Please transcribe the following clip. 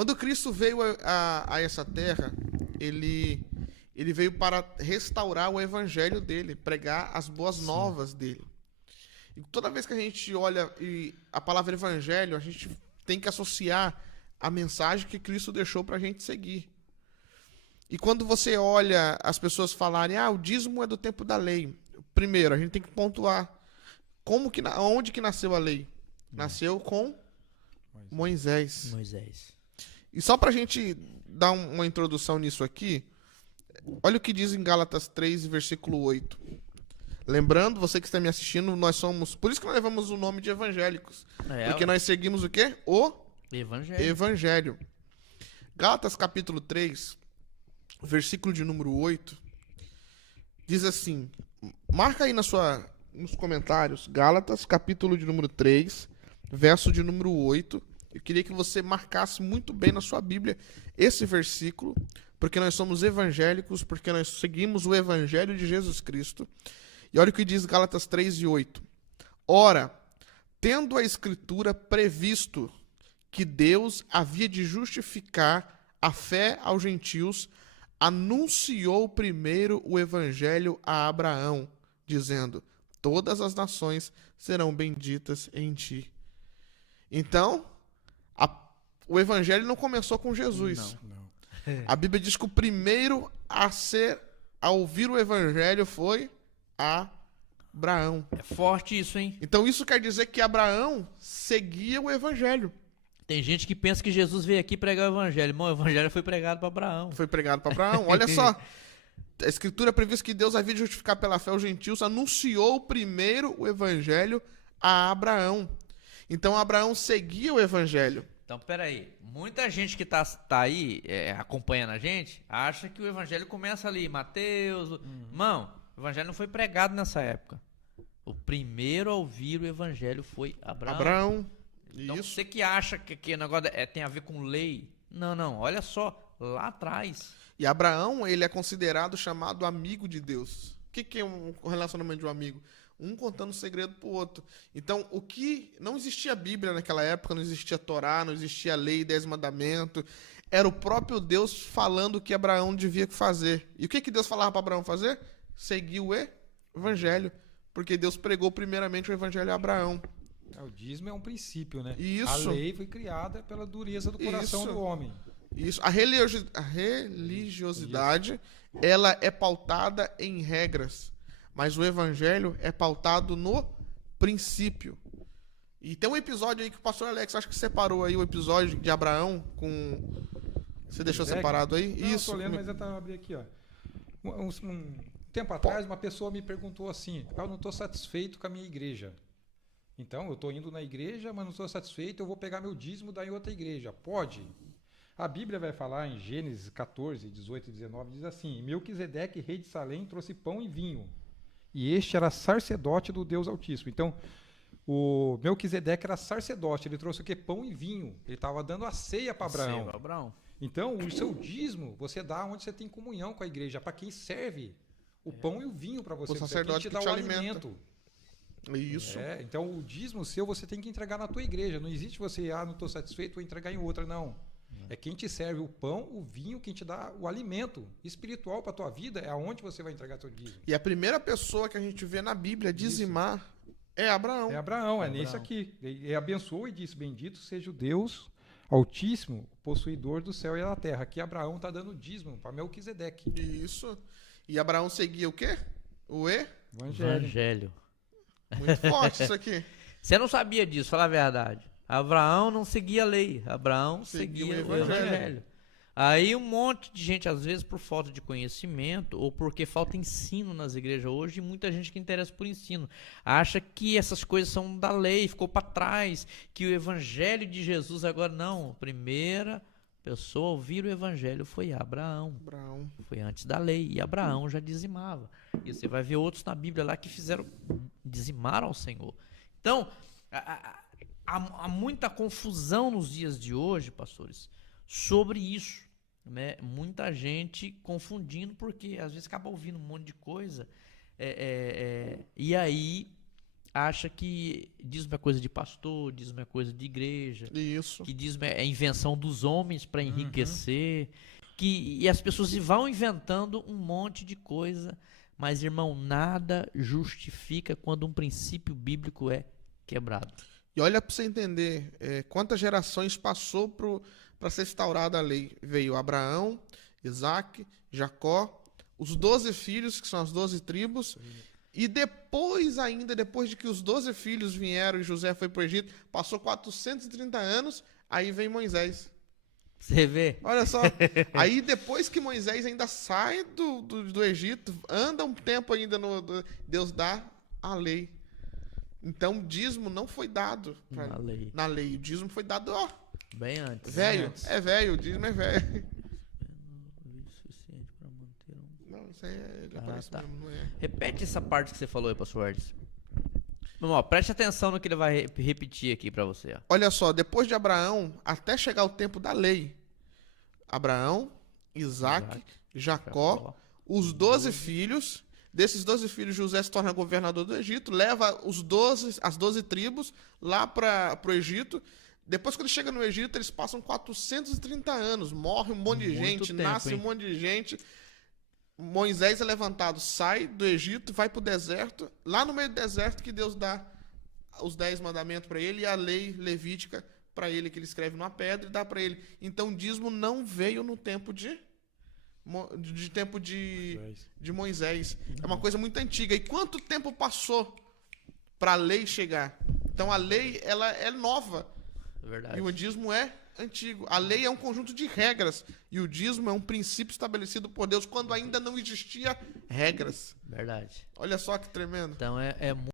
Quando Cristo veio a essa terra, ele veio para restaurar o evangelho dele, pregar as boas novas dele. E toda vez que a gente olha a palavra evangelho, a gente tem que associar a mensagem que Cristo deixou para a gente seguir. E quando você olha as pessoas falarem, o dízimo é do tempo da lei. Primeiro, a gente tem que pontuar onde que nasceu a lei. Nasceu com Moisés. E só pra gente dar uma introdução nisso aqui, olha o que diz em Gálatas 3, versículo 8. Lembrando, você que está me assistindo, nós somos... Por isso que nós levamos o nome de evangélicos. Porque nós seguimos o quê? O Evangelho. Gálatas capítulo 3, versículo de número 8, diz assim... Marca aí nos comentários, Gálatas capítulo de número 3, verso de número 8. Eu queria que você marcasse muito bem na sua Bíblia esse versículo, porque nós somos evangélicos, porque nós seguimos o Evangelho de Jesus Cristo. E olha o que diz Gálatas 3 e 8. Ora, tendo a Escritura previsto que Deus havia de justificar a fé aos gentios, anunciou primeiro o Evangelho a Abraão, dizendo, todas as nações serão benditas em ti. Então, o Evangelho não começou com Jesus. Não. A Bíblia diz que o primeiro a ouvir o Evangelho foi Abraão. É forte isso, hein? Então isso quer dizer que Abraão seguia o Evangelho. Tem gente que pensa que Jesus veio aqui pregar o Evangelho. Bom, o Evangelho foi pregado para Abraão. Foi pregado para Abraão. Olha só. A Escritura prevê que Deus havia de justificar pela fé os gentios, anunciou primeiro o Evangelho a Abraão. Então Abraão seguia o Evangelho. Então, peraí. Muita gente que tá aí acompanhando a gente acha que o Evangelho começa ali, Mateus. Irmão, o Evangelho não foi pregado nessa época. O primeiro a ouvir o Evangelho foi Abraão. Então, isso. você que acha que o negócio tem a ver com lei. Não. Olha só, lá atrás. E Abraão, ele é considerado, chamado amigo de Deus. O que é um relacionamento de um amigo? Um contando o segredo pro outro. Então, não existia Bíblia naquela época, não existia Torá, não existia lei, 10 mandamentos. Era o próprio Deus falando o que Abraão devia fazer. E o que Deus falava para Abraão fazer? Seguir o Evangelho. Porque Deus pregou primeiramente o Evangelho a Abraão. O dízimo é um princípio, né? Isso. A lei foi criada pela dureza do coração do homem. Isso. A religiosidade, ela é pautada em regras. Mas o Evangelho é pautado no princípio. E tem um episódio aí que o pastor Alex, acho que separou aí o episódio de Abraão com... Você deixou separado aí? Não, Isso. Eu tô lendo, mas eu tava abrindo aqui, ó. Um tempo atrás, uma pessoa me perguntou assim, eu não estou satisfeito com a minha igreja. Então, eu estou indo na igreja, mas não estou satisfeito, eu vou pegar meu dízimo e dar em outra igreja. Pode? A Bíblia vai falar em Gênesis 14, 18 e 19, diz assim, Melquisedeque, rei de Salém, trouxe pão e vinho. E este era sacerdote do Deus Altíssimo. Então, o Melquisedeque era sacerdote, ele trouxe o quê? Pão e vinho. Ele estava dando a ceia para Abraão. Então, o seu dízimo, você dá onde você tem comunhão com a igreja, para quem serve o pão e o vinho para você. O sacerdote que te dá o alimento. Isso. Então, o dízimo seu, você tem que entregar na tua igreja. Não existe você, não estou satisfeito, vou entregar em outra, não. É quem te serve o pão, o vinho, quem te dá o alimento espiritual para a tua vida, é aonde você vai entregar teu dízimo. E a primeira pessoa que a gente vê na Bíblia dizimar é Abraão. É Abraão, nesse aqui. Ele abençoou e disse, bendito seja o Deus Altíssimo, possuidor do céu e da terra. Aqui Abraão está dando dízimo para Melquisedeque. Isso. E Abraão seguia o quê? O Evangelho. Muito forte isso aqui. Você não sabia disso, fala a verdade. Abraão não seguia a lei, Abraão seguia o Evangelho. Aí um monte de gente, às vezes por falta de conhecimento ou porque falta ensino nas igrejas hoje, e muita gente que interessa por ensino, acha que essas coisas são da lei, ficou para trás, que o Evangelho de Jesus agora não. A primeira pessoa a ouvir o Evangelho foi Abraão. Foi antes da lei, e Abraão já dizimava. E você vai ver outros na Bíblia lá que dizimaram ao Senhor. Então, há muita confusão nos dias de hoje, pastores, sobre isso, né? Muita gente confundindo, porque às vezes acaba ouvindo um monte de coisa, e aí acha que dízimo é coisa de pastor, dízimo é coisa de igreja, Isso. que dízimo é invenção dos homens para enriquecer, e as pessoas vão inventando um monte de coisa, mas, irmão, nada justifica quando um princípio bíblico é quebrado. E olha para você entender quantas gerações passou para ser instaurada a lei. Veio Abraão, Isaac, Jacó, os 12 filhos, que são as 12 tribos, e depois ainda, depois de que os 12 filhos vieram e José foi para o Egito, passou 430 anos, aí vem Moisés. Você vê? Olha só, aí depois que Moisés ainda sai do Egito, anda um tempo ainda, Deus dá a lei. Então, o dízimo não foi dado na lei. O dízimo foi dado, ó. Bem antes. Velho, é velho, o dízimo é velho. Suficiente para manter um... Não, isso aí ele aparece tá. mesmo, não é? Repete essa parte que você falou aí, pastor Edson. Ó, preste atenção no que ele vai repetir aqui para você. Ó. Olha só, depois de Abraão, até chegar o tempo da lei, Abraão, Isaac, Jacó, os 12 filhos. Desses 12 filhos, José se torna governador do Egito, leva as 12 tribos lá para o Egito. Depois, quando chega no Egito, eles passam 430 anos, morre um monte de gente, nasce um monte de gente. Moisés é levantado, sai do Egito, vai para o deserto. Lá no meio do deserto que Deus dá os 10 mandamentos para ele e a lei levítica para ele, que ele escreve numa pedra e dá para ele. Então, o dízimo não veio no tempo de Moisés. É uma coisa muito antiga. E quanto tempo passou para a lei chegar? Então, a lei ela é nova. Verdade. E o dízimo é antigo. A lei é um conjunto de regras. E o dízimo é um princípio estabelecido por Deus quando ainda não existia regras. Verdade. Olha só que tremendo. Então, é